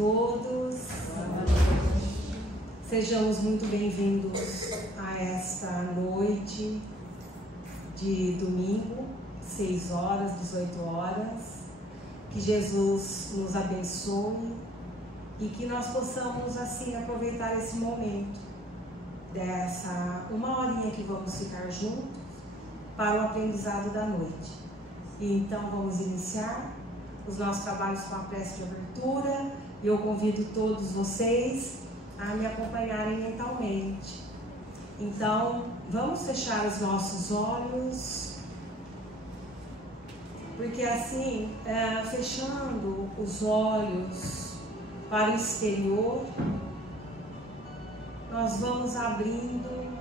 todos. Sejamos muito bem-vindos a esta noite de domingo, 6 horas, 18 horas. Que Jesus nos abençoe e que nós possamos assim aproveitar esse momento, dessa uma horinha que vamos ficar juntos para o aprendizado da noite. E então vamos iniciar os nossos trabalhos com a prece de abertura. E eu convido todos vocês a me acompanharem mentalmente. Então, vamos fechar os nossos olhos, porque assim, fechando os olhos para o exterior, nós vamos abrindo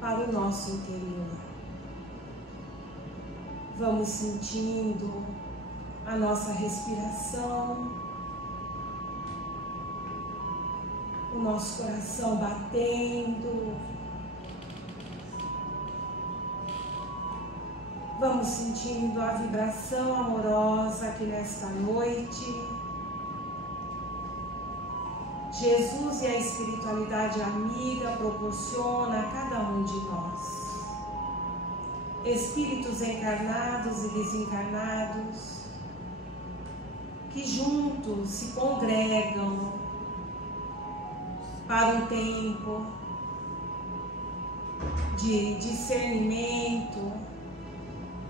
para o nosso interior. Vamos sentindo a nossa respiração, o nosso coração batendo. Vamos sentindo a vibração amorosa aqui nesta noite. Jesus e a espiritualidade amiga proporciona a cada um de nós espíritos encarnados e desencarnados que juntos se congregam para um tempo de discernimento,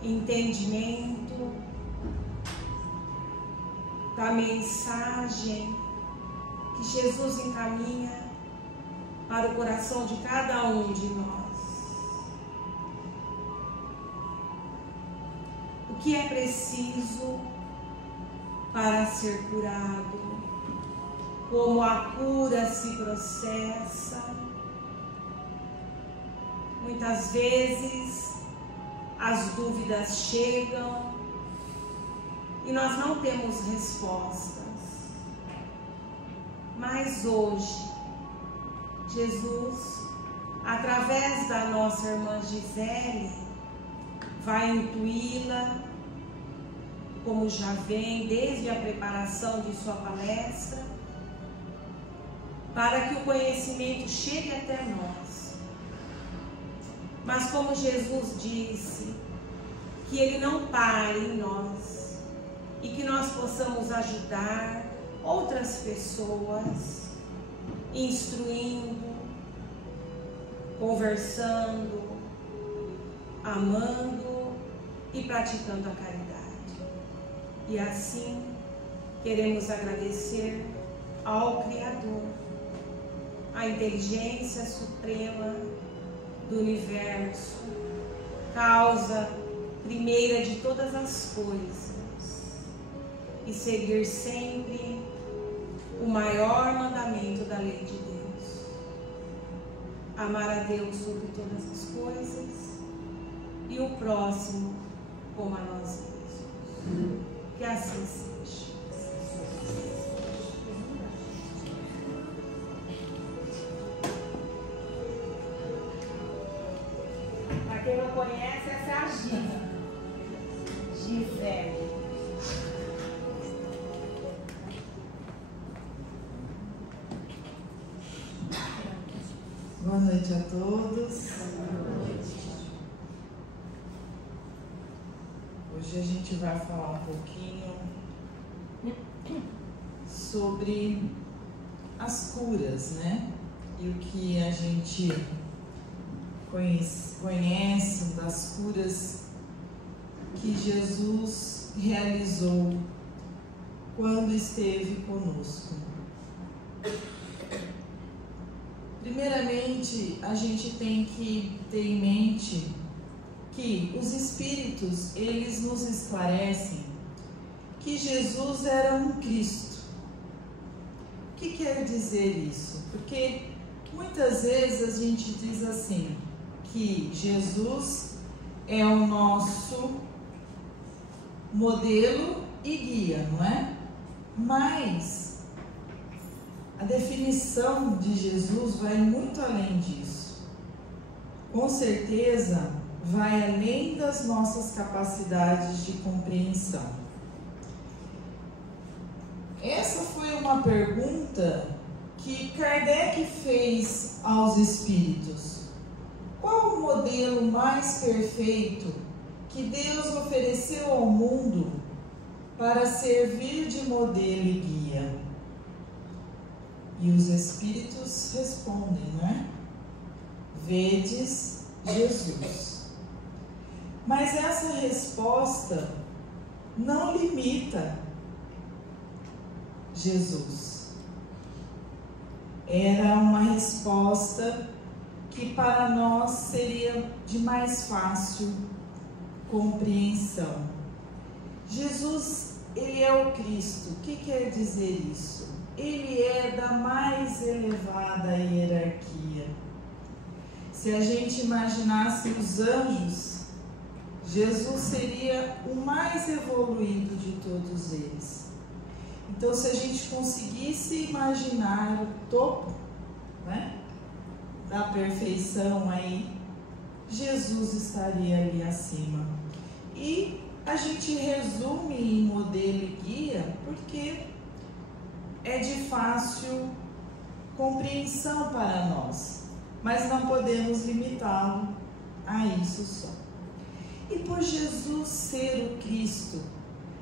entendimento da mensagem que Jesus encaminha para o coração de cada um de nós. O que é preciso para ser curado? Como a cura se processa? Muitas vezes as dúvidas chegam e nós não temos respostas. Mas hoje, Jesus, através da nossa irmã Gisele, vai intuí-la, como já vem desde a preparação de sua palestra, para que o conhecimento chegue até nós. Mas como Jesus disse, que Ele não pare em nós e que nós possamos ajudar outras pessoas, instruindo, conversando, amando e praticando a caridade. E assim queremos agradecer ao Criador, a inteligência suprema do universo, causa primeira de todas as coisas, e seguir sempre o maior mandamento da lei de Deus: amar a Deus sobre todas as coisas e o próximo como a nós mesmos. Que assim seja. Para quem não conhece, essa é a Gisele. Boa noite a todos. Boa noite. Hoje a gente vai falar um pouquinho sobre as curas, né? E o que a gente conhece das curas que Jesus realizou quando esteve conosco. Primeiramente, a gente tem que ter em mente que os Espíritos, eles nos esclarecem que Jesus era um Cristo. O que quer dizer isso? Porque muitas vezes a gente diz assim, que Jesus é o nosso modelo e guia, não é? Mas a definição de Jesus vai muito além disso. Com certeza, vai além das nossas capacidades de compreensão. Essa foi uma uma pergunta que Kardec fez aos espíritos: qual o modelo mais perfeito que Deus ofereceu ao mundo para servir de modelo e guia? E os espíritos respondem, né? Vedes Jesus. Mas essa resposta não limita Jesus. Era uma resposta que para nós seria de mais fácil compreensão. Jesus, ele é o Cristo. O que quer dizer isso? Ele é da mais elevada hierarquia. Se a gente imaginasse os anjos, Jesus seria o mais evoluído de todos eles. Então, se a gente conseguisse imaginar o topo, né, da perfeição aí, Jesus estaria ali acima. E a gente resume em modelo e guia porque é de fácil compreensão para nós, mas não podemos limitá-lo a isso só. E por Jesus ser o Cristo,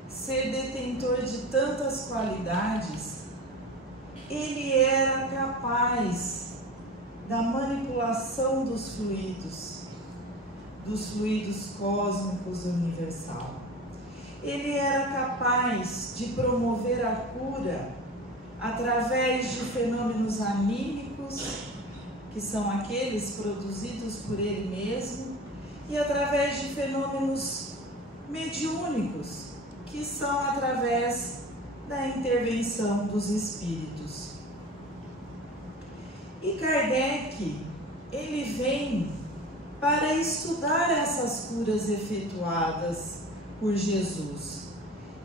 ser detentor de tantas qualidades, ele era capaz da manipulação dos fluidos cósmicos universal. Ele era capaz de promover a cura através de fenômenos anímicos, que são aqueles produzidos por ele mesmo, e através de fenômenos mediúnicos, que são através da intervenção dos espíritos. E Kardec, ele vem para estudar essas curas efetuadas por Jesus.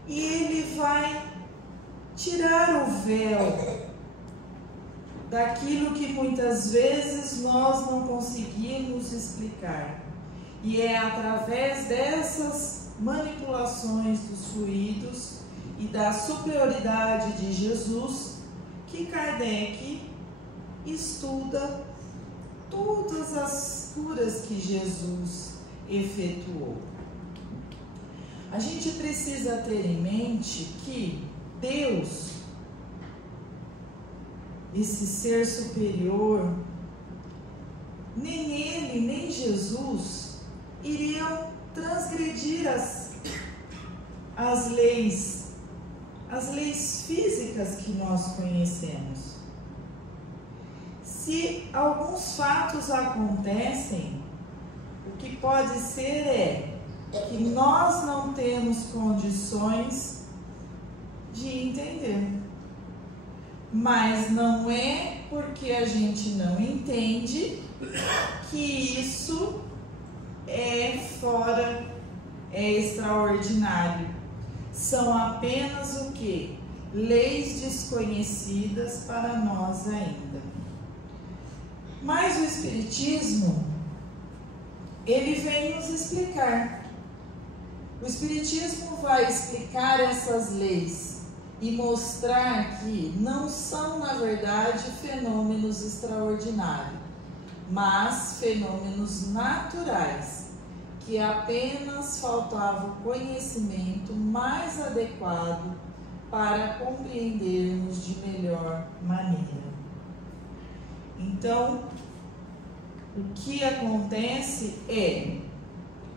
E ele vai tirar o véu daquilo que muitas vezes nós não conseguimos explicar. E é através dessas manipulações dos fluidos e da superioridade de Jesus que Kardec estuda todas as curas que Jesus efetuou. A gente precisa ter em mente que Deus, esse ser superior, nem ele, nem Jesus iriam transgredir as leis físicas que nós conhecemos. Se alguns fatos acontecem, o que pode ser é que nós não temos condições de entender. Mas não é porque a gente não entende que isso é fora, é extraordinário. São apenas o quê? Leis desconhecidas para nós ainda. Mas o Espiritismo, ele vem nos explicar. O Espiritismo vai explicar essas leis e mostrar que não são, na verdade, fenômenos extraordinários, mas fenômenos naturais, que apenas faltava o conhecimento mais adequado para compreendermos de melhor maneira. Então, o que acontece é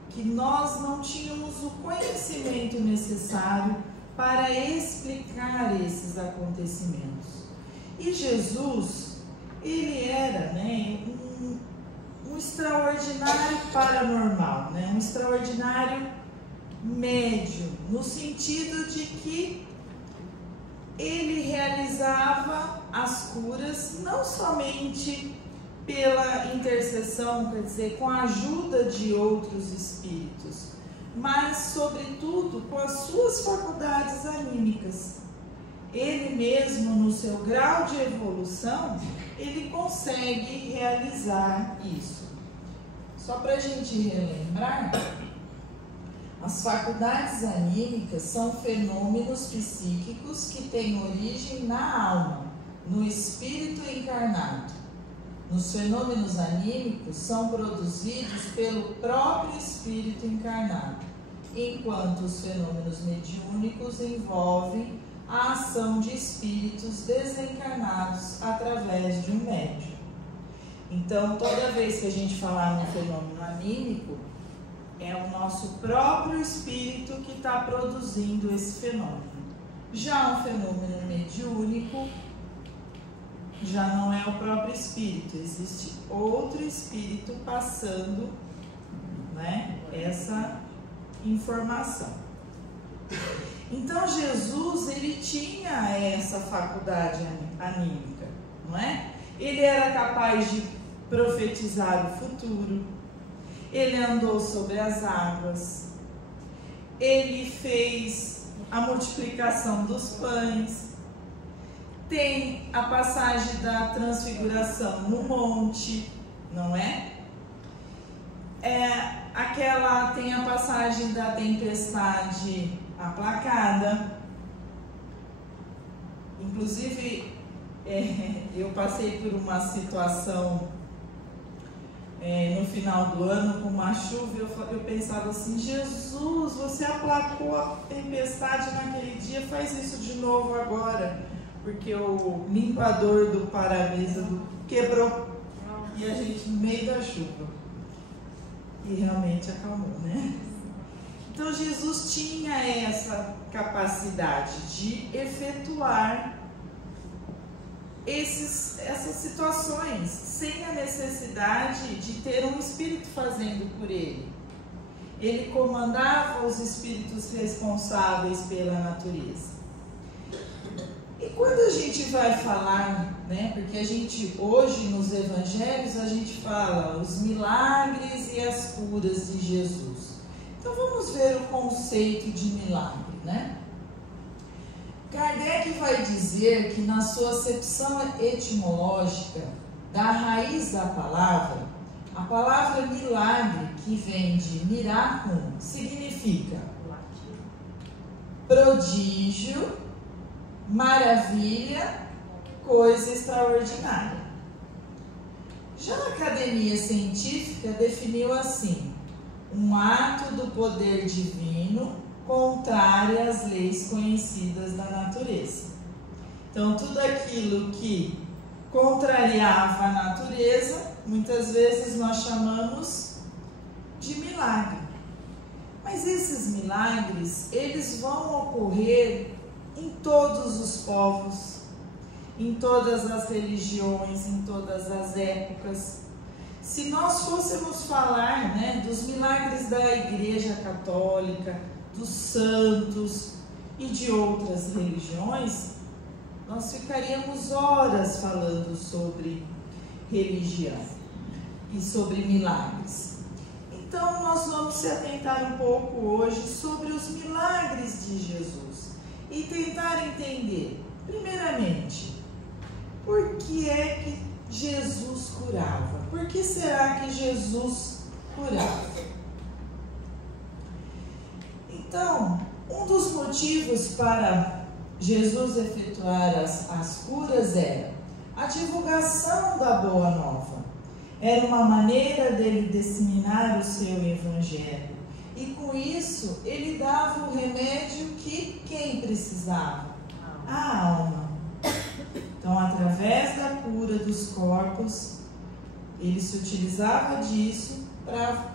que nós não tínhamos o conhecimento necessário para explicar esses acontecimentos. E Jesus, ele era, um extraordinário paranormal, um extraordinário médium, no sentido de que ele realizava as curas não somente pela intercessão, quer dizer, com a ajuda de outros espíritos, mas, sobretudo, com as suas faculdades anímicas. Ele mesmo, no seu grau de evolução, ele consegue realizar isso. Só para a gente relembrar, As faculdades anímicas são fenômenos psíquicos que têm origem na alma, no espírito encarnado. Nos fenômenos anímicos são produzidos pelo próprio espírito encarnado, enquanto os fenômenos mediúnicos envolvem a ação de espíritos desencarnados através de um médium. Então, toda vez que a gente falar no fenômeno anímico, é o nosso próprio espírito que está produzindo esse fenômeno. Já um fenômeno mediúnico já não é o próprio espírito, existe outro espírito passando, né, essa informação. Então Jesus, ele tinha essa faculdade anímica, não é? Ele era capaz de profetizar o futuro, ele andou sobre as águas, ele fez a multiplicação dos pães. Tem a passagem da transfiguração no monte, não é? Tem a passagem da tempestade aplacada. Inclusive, eu passei por uma situação no final do ano com uma chuva, eu pensava assim: Jesus, você aplacou a tempestade naquele dia, faz isso de novo agora. Porque o limpador do para-brisa quebrou e a gente no meio da chuva. E realmente acalmou, né? Então Jesus tinha essa capacidade de efetuar essas situações sem a necessidade de ter um espírito fazendo por ele. Ele comandava os espíritos responsáveis pela natureza. E quando a gente vai falar, né, porque a gente hoje nos evangelhos a gente fala os milagres e as curas de Jesus. Então vamos ver o conceito de milagre, né? Kardec vai dizer que na sua acepção etimológica da raiz da palavra, a palavra milagre, que vem de miraculum, significa prodígio, maravilha, coisa extraordinária. Já a academia científica definiu assim: um ato do poder divino contrário às leis conhecidas da natureza. Então, tudo aquilo que contrariava a natureza, muitas vezes nós chamamos de milagre. Mas esses milagres, eles vão ocorrer em todos os povos, em todas as religiões, em todas as épocas. Se nós fôssemos falar, né, dos milagres da Igreja Católica, dos santos e de outras religiões, nós ficaríamos horas falando sobre religião e sobre milagres. Então nós vamos se atentar um pouco hoje sobre os milagres de Jesus e tentar entender, primeiramente, por que é que Jesus curava? Por que será que Jesus curava? Então, um dos motivos para Jesus efetuar as curas era a divulgação da Boa Nova. Era uma maneira dele disseminar o seu evangelho. E com isso, ele dava o remédio que quem precisava? A alma. Então, através da cura dos corpos, ele se utilizava disso para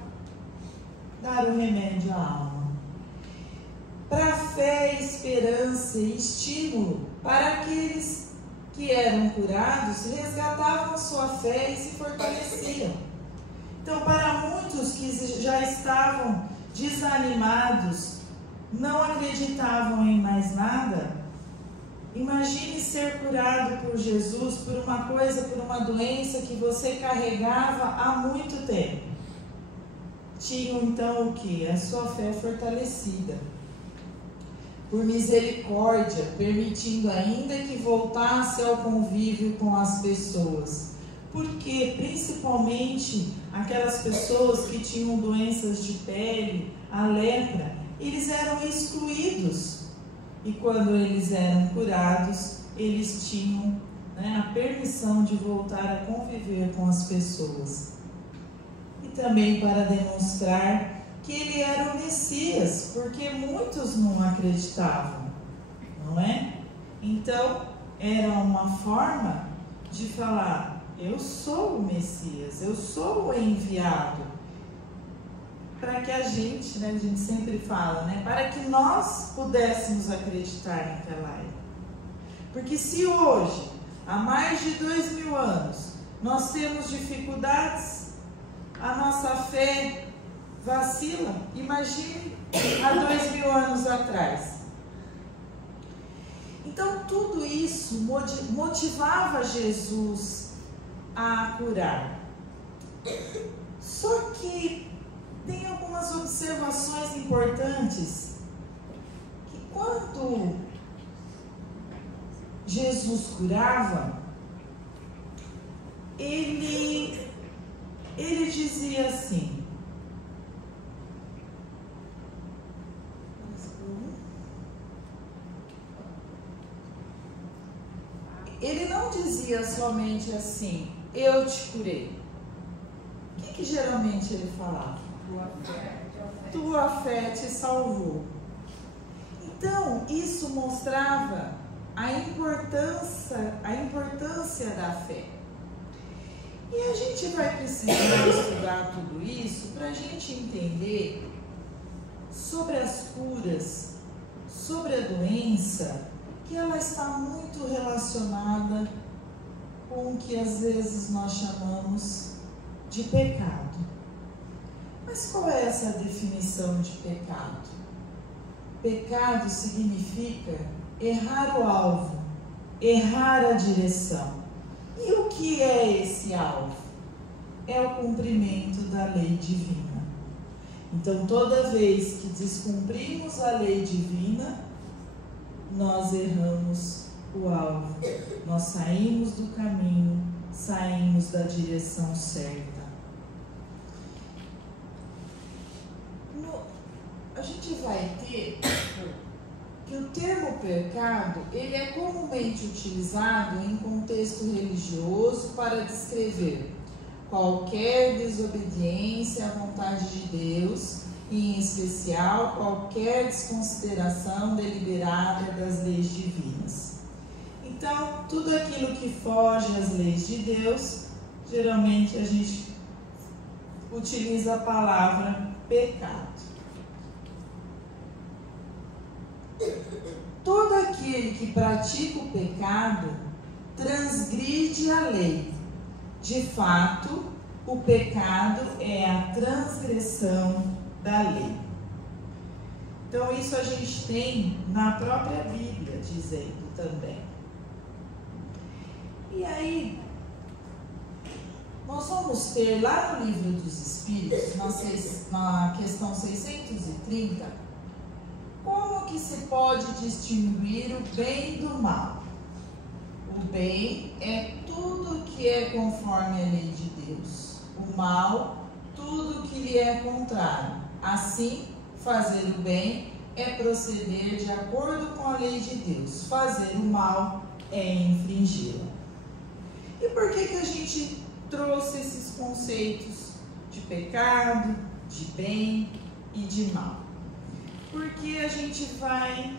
dar o remédio à alma. Para fé, esperança e estímulo para aqueles que eram curados, resgatavam sua fé e se fortaleciam. Então, para muitos que já estavam desanimados, não acreditavam em mais nada, imagine ser curado por Jesus, por uma coisa, por uma doença que você carregava há muito tempo. Tinham então o que? A sua fé fortalecida. Por misericórdia, permitindo ainda que voltasse ao convívio com as pessoas. Porque, principalmente, aquelas pessoas que tinham doenças de pele, a lepra, eles eram excluídos. E quando eles eram curados, eles tinham, né, a permissão de voltar a conviver com as pessoas. E também para demonstrar que ele era o Messias, porque muitos não acreditavam, não é? Então, era uma forma de falar: eu sou o Messias, eu sou o enviado. Para que a gente, né, a gente sempre fala, né, para que nós pudéssemos acreditar naquela época. Porque se hoje, há mais de 2000 anos, nós temos dificuldades, a nossa fé vacila, imagine há 2000 anos atrás. Então tudo isso motivava Jesus a curar. Só que tem algumas observações importantes, que quando Jesus curava, ele dizia assim: ele não dizia somente assim, eu te curei. O que geralmente ele falava? Tua fé te salvou. Então, isso mostrava a importância da fé. E a gente vai precisar estudar tudo isso para a gente entender sobre as curas, sobre a doença, que ela está muito relacionada com o que às vezes nós chamamos de pecado. Mas qual é essa definição de pecado? Pecado significa errar o alvo, errar a direção. E o que é esse alvo? É o cumprimento da lei divina. Então, toda vez que descumprimos a lei divina, nós erramos o alvo. Nós saímos do caminho, saímos da direção certa. A gente vai ter que o termo pecado, ele é comumente utilizado em contexto religioso para descrever qualquer desobediência à vontade de Deus, e em especial qualquer desconsideração deliberada das leis divinas. Então, tudo aquilo que foge às leis de Deus, geralmente a gente utiliza a palavra pecado. Todo aquele que pratica o pecado transgride a lei. De fato, o pecado é a transgressão da lei. Então, isso a gente tem na própria Bíblia dizendo também. E aí, nós vamos ter lá no Livro dos Espíritos, na questão 630, como que se pode distinguir o bem do mal? O bem é tudo que é conforme a lei de Deus. O mal, tudo que lhe é contrário. Assim, fazer o bem é proceder de acordo com a lei de Deus. Fazer o mal é infringi-la. E por que a gente trouxe esses conceitos de pecado, de bem e de mal? Porque a gente vai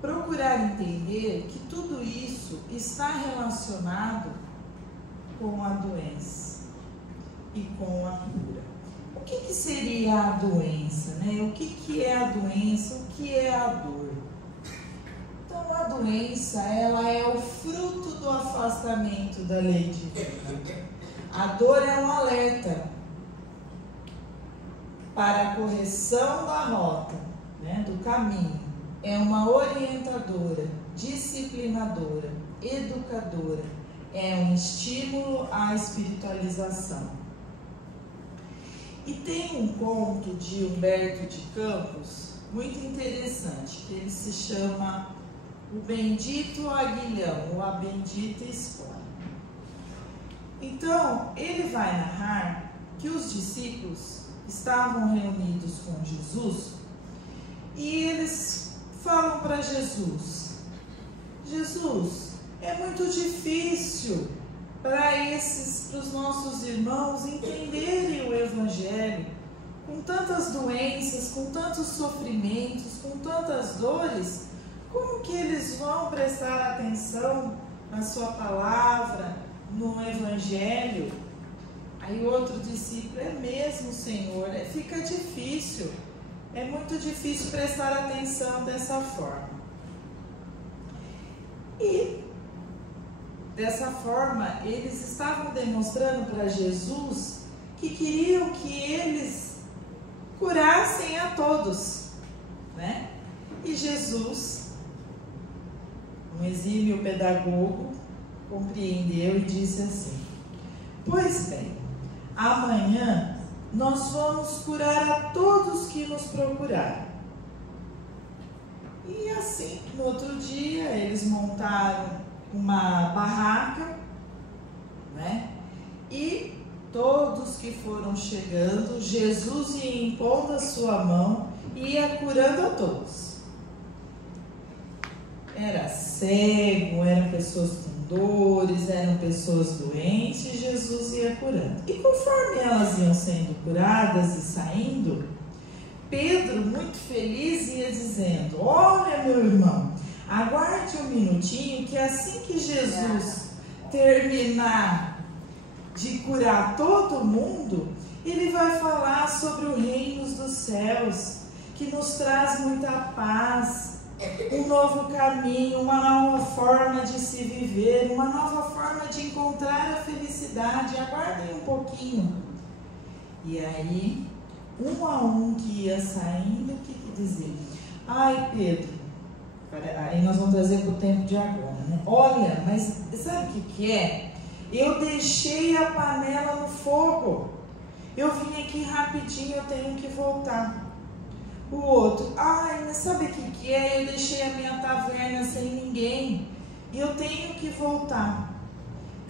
procurar entender que tudo isso está relacionado com a doença e com a cura. O que seria a doença, né? O que é a doença? O que é a dor? Então, a doença, ela é o fruto do afastamento da lei divina. A dor é um alerta para a correção da rota, né, do caminho. É uma orientadora, disciplinadora, educadora. É um estímulo à espiritualização. E tem um conto de Humberto de Campos muito interessante, que ele se chama O Bendito Aguilhão, ou A Bendita Escolha. Então, ele vai narrar que os discípulos estavam reunidos com Jesus e eles falam para Jesus: Jesus, é muito difícil para os nossos irmãos entenderem o Evangelho, com tantas doenças, com tantos sofrimentos, com tantas dores. Como que eles vão prestar atenção na sua palavra, no Evangelho? Aí outro discípulo: é mesmo, Senhor, fica difícil, é muito difícil prestar atenção dessa forma. E dessa forma eles estavam demonstrando para Jesus que queriam que eles curassem a todos, né? E Jesus, um exímio pedagogo, compreendeu e disse assim: pois bem, amanhã nós vamos curar a todos que nos procurarem. E assim, no outro dia, eles montaram uma barraca, né? E todos que foram chegando, Jesus ia impondo a sua mão e ia curando a todos. Era cego, eram pessoas com dores, eram pessoas doentes, Jesus ia curando. E conforme elas iam sendo curadas e saindo, Pedro, muito feliz, ia dizendo: olha, meu irmão, aguarde um minutinho, que assim que Jesus terminar de curar todo mundo, ele vai falar sobre o reino dos céus, que nos traz muita paz, um novo caminho, uma nova forma de se viver, uma nova forma de encontrar a felicidade. Aguardem um pouquinho. E aí, um a um que ia saindo, o que dizia? Ai, Pedro, aí nós vamos trazer para o tempo de agora, né? Olha, mas sabe o que é? Eu deixei a panela no fogo, eu vim aqui rapidinho, eu tenho que voltar. O outro: ai, mas sabe o que é? Eu deixei a minha taverna sem ninguém, e eu tenho que voltar.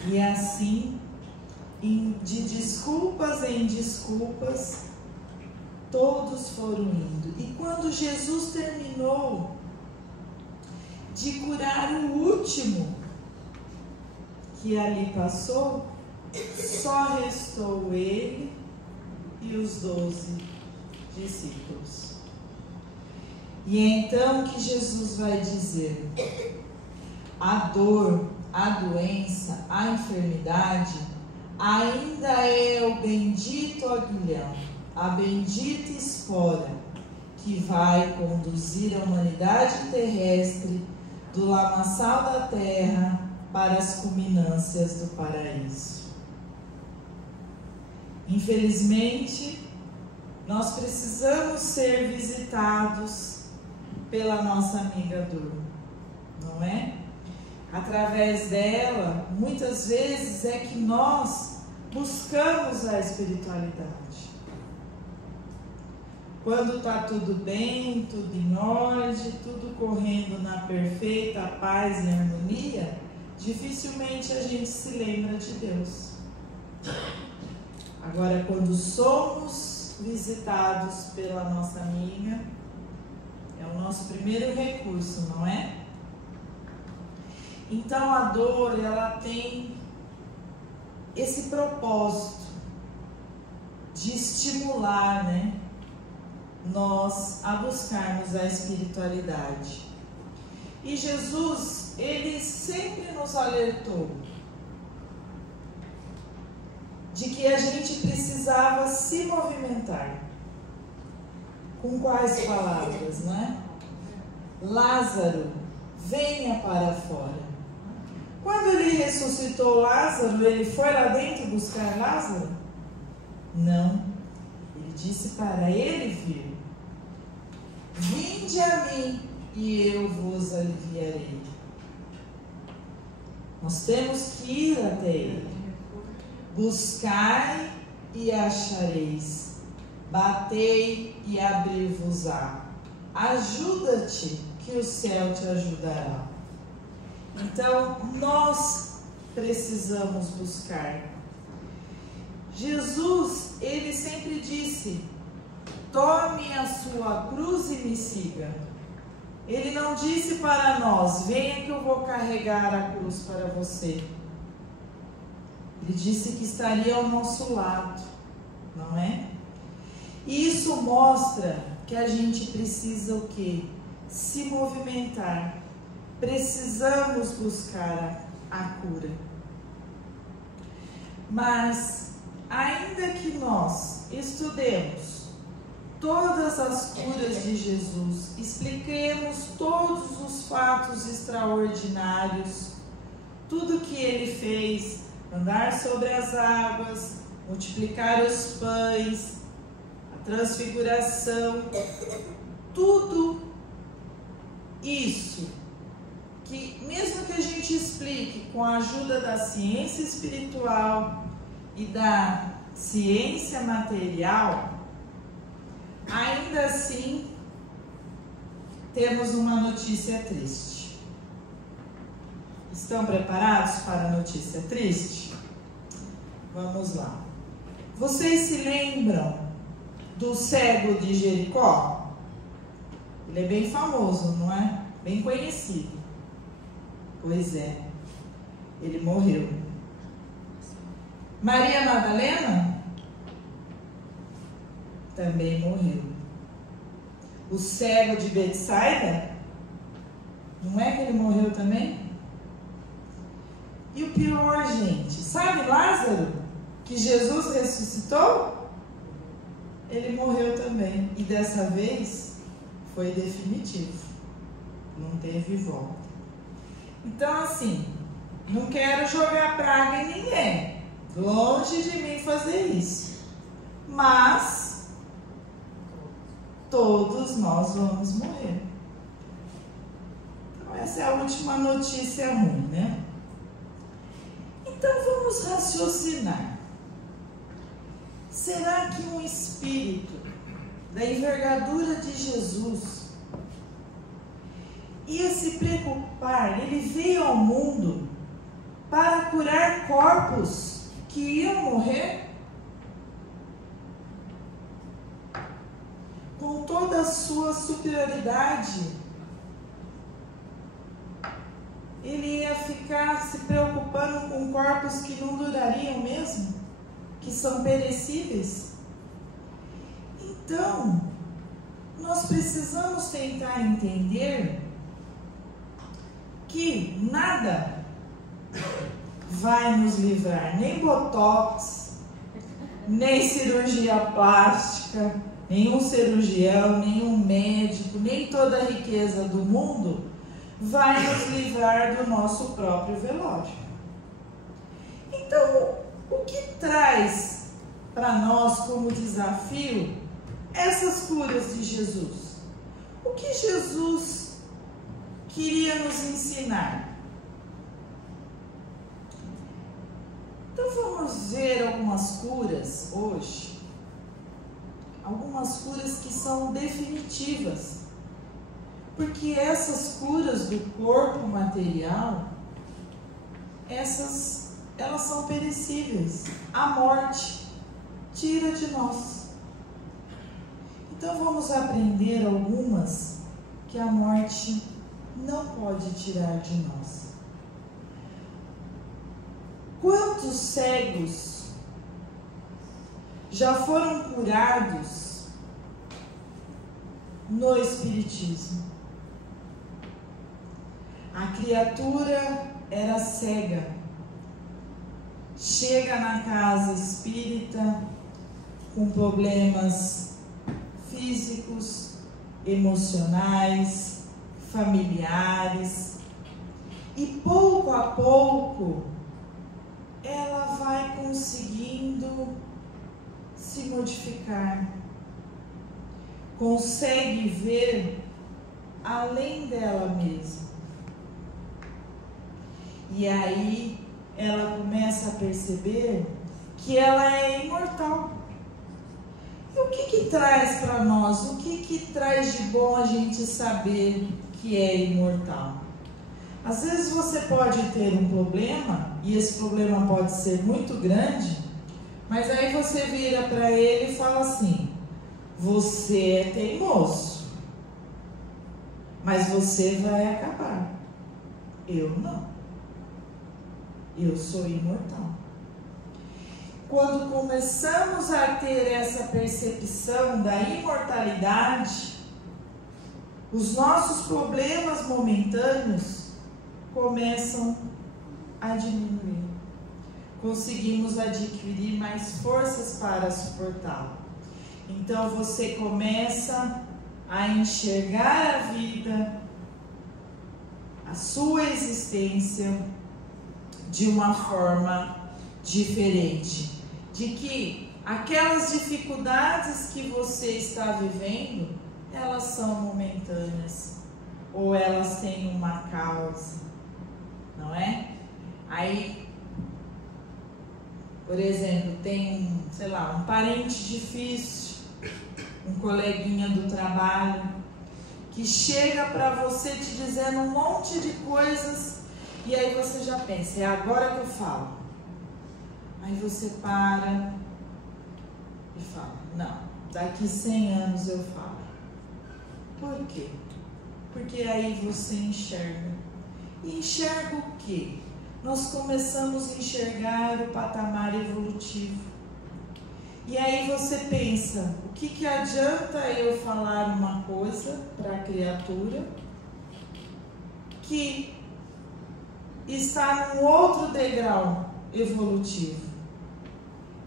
E assim, de desculpas em desculpas, todos foram indo. E quando Jesus terminou de curar o último que ali passou, só restou ele e os 12 discípulos. E é então que Jesus vai dizer: a dor, a doença, a enfermidade ainda é o bendito aguilhão, a bendita espora que vai conduzir a humanidade terrestre do lamaçal da terra para as culminâncias do paraíso. Infelizmente, nós precisamos ser visitados pela nossa amiga dor, não é? Através dela, muitas vezes é que nós buscamos a espiritualidade. Quando está tudo bem, tudo em ordem, tudo correndo na perfeita paz e harmonia, dificilmente a gente se lembra de Deus. Agora, quando somos visitados pela nossa amiga, é o nosso primeiro recurso, não é? Então a dor, ela tem esse propósito de estimular, né, nós a buscarmos a espiritualidade. E Jesus, ele sempre nos alertou de que a gente precisava se movimentar. Com quais palavras, né? Lázaro, venha para fora. Quando ele ressuscitou Lázaro, ele foi lá dentro buscar Lázaro? Não. Ele disse para ele vir: vinde a mim e eu vos aliviarei. Nós temos que ir até ele. Buscai e achareis. Batei e abrir-vos-á. Ajuda-te, que o céu te ajudará. Então, nós precisamos buscar. Jesus, ele sempre disse: tome a sua cruz e me siga. Ele não disse para nós: venha que eu vou carregar a cruz para você. Ele disse que estaria ao nosso lado, não é? E isso mostra que a gente precisa o quê? Se movimentar. Precisamos buscar a cura. Mas, ainda que nós estudemos todas as curas de Jesus, expliquemos todos os fatos extraordinários, tudo que ele fez, andar sobre as águas, multiplicar os pães, a transfiguração, tudo isso, que mesmo que a gente explique com a ajuda da ciência espiritual e da ciência material, ainda assim temos uma notícia triste. Estão preparados para a notícia triste? Vamos lá. Vocês se lembram do cego de Jericó? Ele é bem famoso, não é? Bem conhecido. Pois é, ele morreu. Maria Madalena também morreu. O cego de Betsaida, não é que ele morreu também? E o pior, gente, sabe Lázaro, que Jesus ressuscitou? Ele morreu também. E dessa vez foi definitivo. Não teve volta. Então, assim, não quero jogar praga em ninguém. Longe de mim fazer isso. Mas todos nós vamos morrer. Então, essa é a última notícia ruim, né? Então, vamos raciocinar. Será que um espírito da envergadura de Jesus ia se preocupar? Ele veio ao mundo para curar corpos que iam morrer? Com toda a sua superioridade, ele ia ficar se preocupando com corpos que não durariam mesmo, que são perecíveis? Então, nós precisamos tentar entender que nada vai nos livrar, nem botox, nem cirurgia plástica, nenhum cirurgião, nenhum médico, nem toda a riqueza do mundo vai nos livrar do nosso próprio velório. Então, o que traz para nós como desafio essas curas de Jesus? O que Jesus queria nos ensinar? Então vamos ver algumas curas hoje, algumas curas que são definitivas, porque essas curas do corpo material, elas são perecíveis. A morte tira de nós. Então vamos aprender algumas que a morte não pode tirar de nós. Quantos cegos já foram curados no Espiritismo? A criatura era cega, chega na casa espírita com problemas físicos, emocionais, familiares, e pouco a pouco ela vai conseguindo se modificar, consegue ver além dela mesma. E aí ela começa a perceber que ela é imortal. E o que traz para nós? O que traz de bom a gente saber que é imortal? Às vezes você pode ter um problema, e esse problema pode ser muito grande, Mas aí você vira para ele e fala assim: você é teimoso, mas você vai acabar. Eu não. Eu sou imortal. Quando começamos a ter essa percepção da imortalidade, os nossos problemas momentâneos começam a diminuir. Conseguimos adquirir mais forças para suportá-lo. Então você começa a enxergar a vida, a sua existência de uma forma diferente. De que aquelas dificuldades que você está vivendo, elas são momentâneas, ou elas têm uma causa, não é? Aí, por exemplo, tem, sei lá, um parente difícil, um coleguinha do trabalho, que chega para você te dizendo um monte de coisas, e aí você já pensa, é agora que eu falo. Aí você para e fala, não, daqui 100 anos eu falo. Por quê? Porque aí você enxerga. E enxerga o quê? Nós começamos a enxergar o patamar evolutivo. E aí você pensa, o que adianta eu falar uma coisa para a criatura que está num outro degrau evolutivo?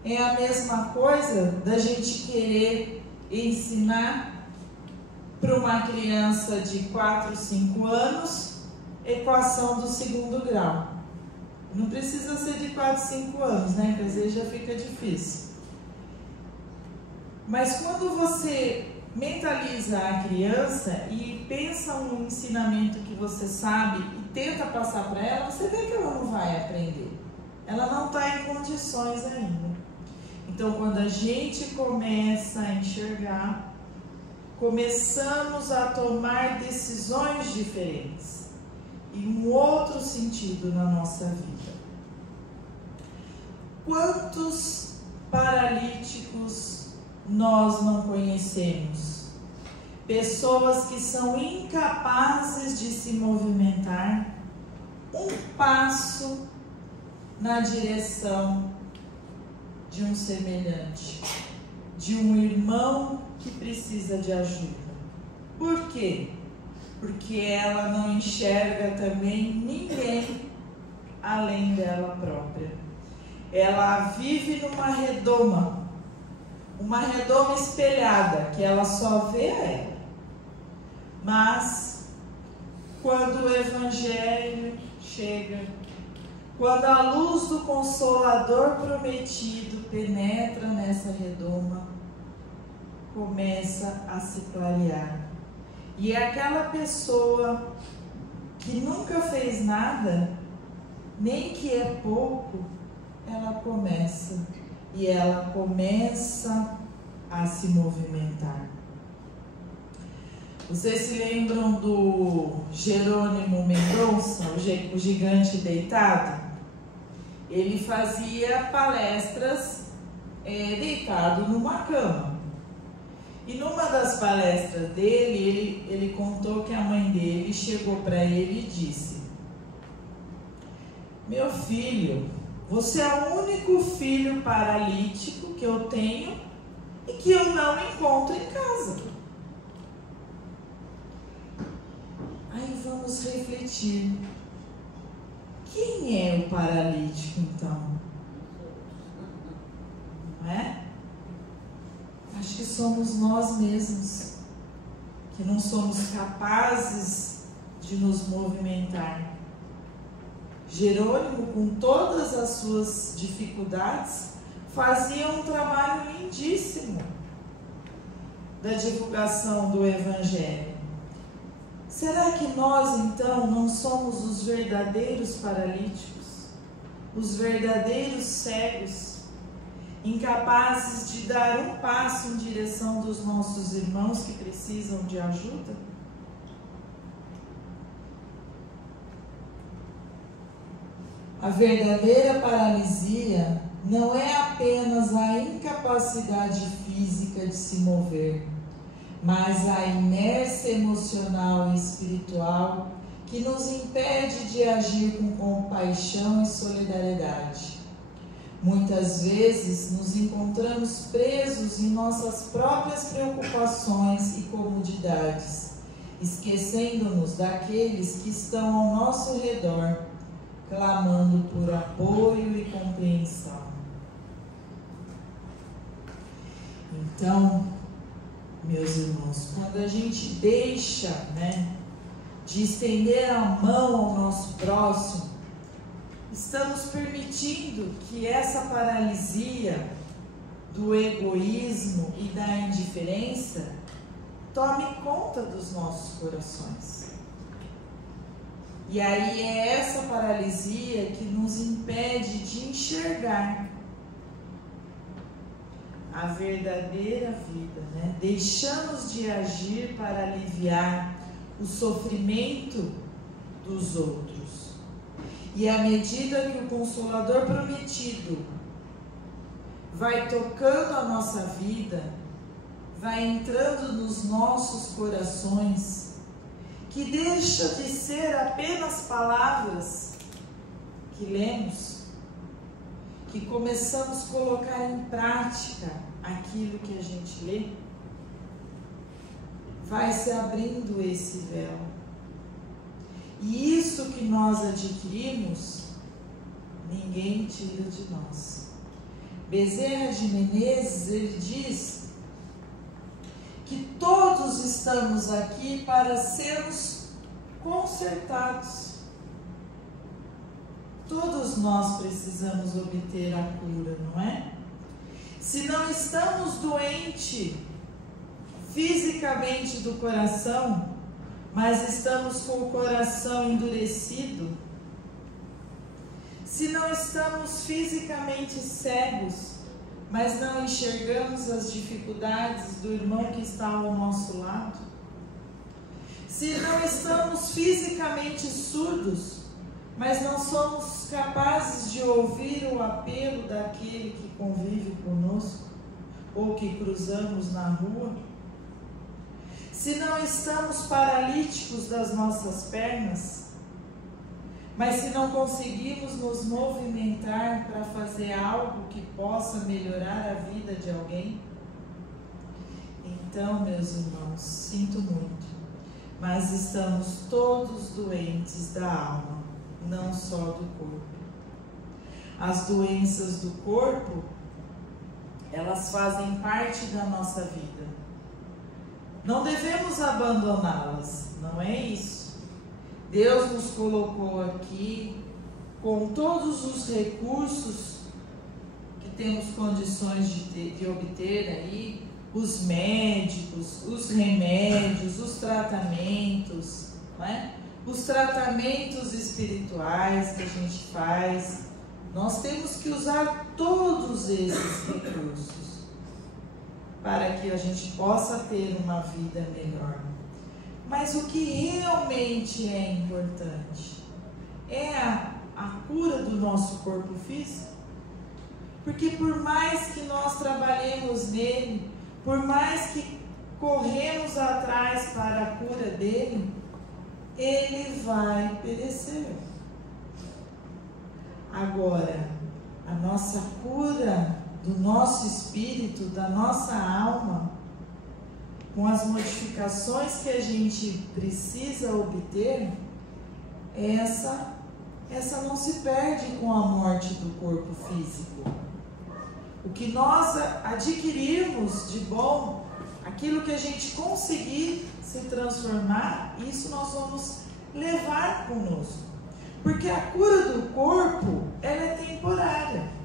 É a mesma coisa da gente querer ensinar para uma criança de 4, 5 anos equação do segundo grau. Não precisa ser de 4, 5 anos, né? Porque às vezes já fica difícil. Mas quando você mentaliza a criança e pensa um ensinamento que você sabe e tenta passar para ela, você vê que ela não vai aprender. Ela não está em condições ainda. Então, quando a gente começa a enxergar, começamos a tomar decisões diferentes e um outro sentido na nossa vida. Quantos paralíticos nós não conhecemos? Pessoas que são incapazes de se movimentar um passo na direção de um semelhante, de um irmão que precisa de ajuda. Por quê? Porque ela não enxerga também ninguém além dela própria. Ela vive numa redoma, uma redoma espelhada, que ela só vê a ela. Mas, quando o Evangelho chega, quando a luz do Consolador prometido penetra nessa redoma, começa a se clarear. E é aquela pessoa que nunca fez nada, nem que é pouco, ela começa. E ela começa a se movimentar. Vocês se lembram do Jerônimo Mendonça, o gigante deitado? Ele fazia palestras deitado numa cama. E numa das palestras dele, ele contou que a mãe dele chegou para ele e disse: meu filho, você é o único filho paralítico que eu tenho e que eu não encontro em casa. Aí vamos refletir. Quem é o paralítico então? Não é? Acho que somos nós mesmos, que não somos capazes de nos movimentar. Jerônimo, com todas as suas dificuldades, fazia um trabalho lindíssimo da divulgação do Evangelho. Será que nós, então, não somos os verdadeiros paralíticos, os verdadeiros cegos, incapazes de dar um passo em direção dos nossos irmãos que precisam de ajuda? A verdadeira paralisia não é apenas a incapacidade física de se mover, mas a inércia emocional e espiritual que nos impede de agir com compaixão e solidariedade. Muitas vezes nos encontramos presos em nossas próprias preocupações e comodidades, esquecendo-nos daqueles que estão ao nosso redor, clamando por apoio e compreensão. Então, meus irmãos, quando a gente deixa, de estender a mão ao nosso próximo, estamos permitindo que essa paralisia do egoísmo e da indiferença tome conta dos nossos corações. E aí é essa paralisia que nos impede de enxergar a verdadeira vida, Deixamos de agir para aliviar o sofrimento dos outros. E à medida que o Consolador prometido vai tocando a nossa vida, vai entrando nos nossos corações, que deixa de ser apenas palavras que lemos, que começamos a colocar em prática aquilo que a gente lê, vai se abrindo esse véu. E isso que nós adquirimos, ninguém tira de nós. Bezerra de Menezes, ele diz que todos estamos aqui para sermos consertados. Todos nós precisamos obter a cura, não é? Se não estamos doentes fisicamente do coração, mas estamos com o coração endurecido, se não estamos fisicamente cegos, mas não enxergamos as dificuldades do irmão que está ao nosso lado, se não estamos fisicamente surdos, mas não somos capazes de ouvir o apelo daquele que convive conosco ou que cruzamos na rua, se não estamos paralíticos das nossas pernas, mas se não conseguimos nos movimentar para fazer algo que possa melhorar a vida de alguém, então, meus irmãos, sinto muito, mas estamos todos doentes da alma, não só do corpo. As doenças do corpo, elas fazem parte da nossa vida. Não devemos abandoná-las, não é isso. Deus nos colocou aqui com todos os recursos que temos condições de obter aí, os médicos, os remédios, os tratamentos, não é? Os tratamentos espirituais que a gente faz, nós temos que usar todos esses recursos para que a gente possa ter uma vida melhor. Mas o que realmente é importante é a cura do nosso corpo físico. Porque por mais que nós trabalhemos nele, por mais que corremos atrás para a cura dele, ele vai perecer. Agora, a nossa cura do nosso espírito, da nossa alma, com as modificações que a gente precisa obter, essa não se perde com a morte do corpo físico. O que nós adquirirmos de bom, aquilo que a gente conseguir se transformar, isso nós vamos levar conosco. Porque a cura do corpo, ela é temporária.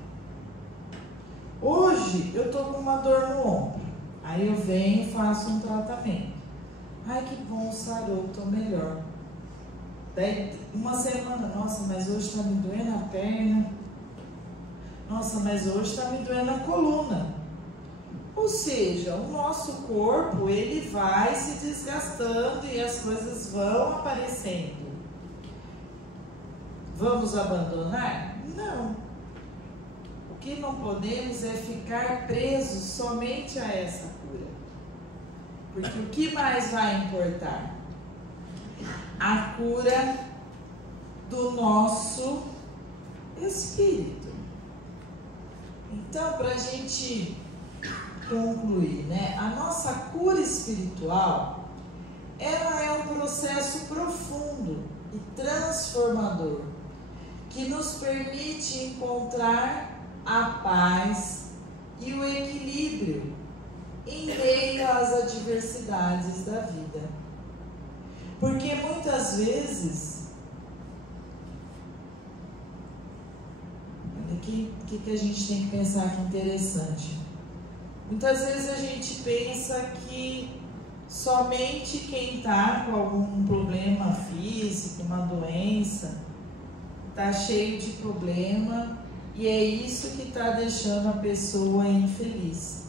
Hoje eu estou com uma dor no ombro, aí eu venho e faço um tratamento. Ai, que bom, sarou, estou melhor. Daí uma semana, nossa, mas hoje está me doendo a perna. Nossa, mas hoje está me doendo a coluna. Ou seja, o nosso corpo, ele vai se desgastando e as coisas vão aparecendo. Vamos abandonar? Não. que não podemos é ficar presos somente a essa cura. Porque o que mais vai importar? A cura do nosso espírito. Então, para a gente concluir, né? A nossa cura espiritual, ela é um processo profundo e transformador que nos permite encontrar a paz e o equilíbrio em meio às adversidades da vida. Porque muitas vezes, olha aqui, o que a gente tem que pensar que é interessante. Muitas vezes a gente pensa que somente quem está com algum problema físico, uma doença, está cheio de problema e é isso que está deixando a pessoa infeliz.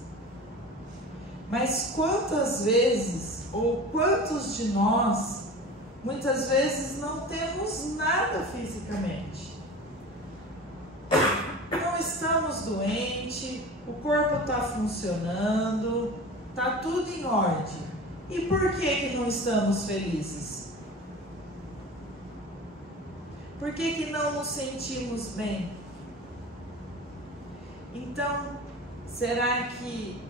Mas quantas vezes, ou quantos de nós, muitas vezes não temos nada fisicamente? Não estamos doentes, o corpo está funcionando, está tudo em ordem. E por que não estamos felizes? Por que não nos sentimos bem? Então, será que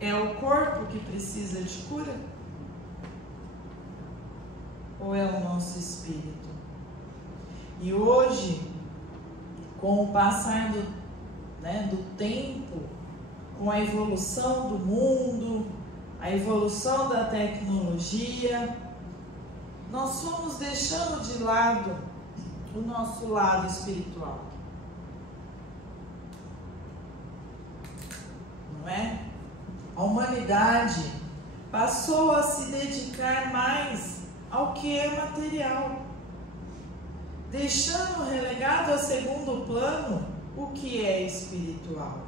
é o corpo que precisa de cura? Ou é o nosso espírito? E hoje, com o passar do tempo, com a evolução do mundo, a evolução da tecnologia, nós fomos deixando de lado o nosso lado espiritual. Não é? A humanidade passou a se dedicar mais ao que é material, deixando relegado a segundo plano o que é espiritual.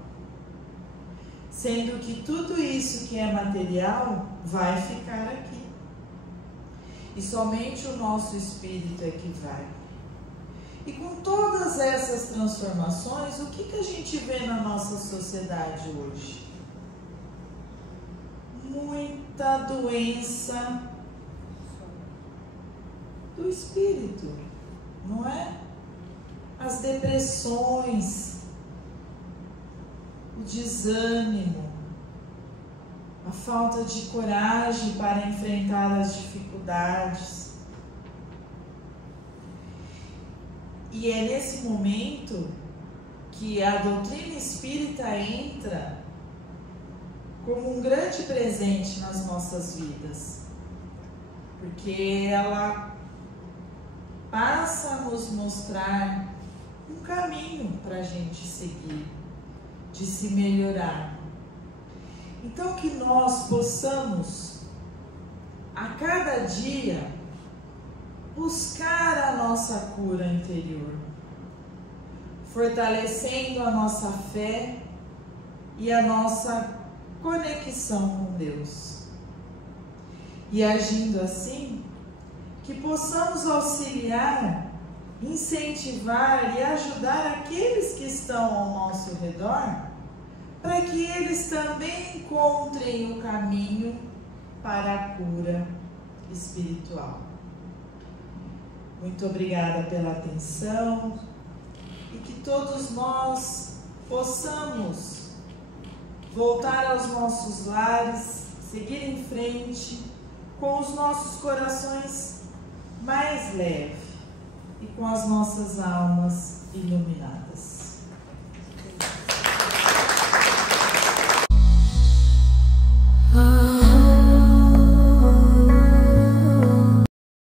Sendo que tudo isso que é material vai ficar aqui. E somente o nosso espírito é que vai. E com todas essas transformações, o que a gente vê na nossa sociedade hoje? Muita doença do espírito, não é? As depressões, o desânimo, a falta de coragem para enfrentar as dificuldades. E é nesse momento que a doutrina espírita entra como um grande presente nas nossas vidas, porque ela passa a nos mostrar um caminho para a gente seguir, de se melhorar. Então que nós possamos a cada dia buscar a nossa cura interior, fortalecendo a nossa fé e a nossa conexão com Deus. E agindo assim, que possamos auxiliar, incentivar e ajudar aqueles que estão ao nosso redor, para que eles também encontrem o caminho para a cura espiritual. Muito obrigada pela atenção e que todos nós possamos voltar aos nossos lares, seguir em frente com os nossos corações mais leves e com as nossas almas iluminadas.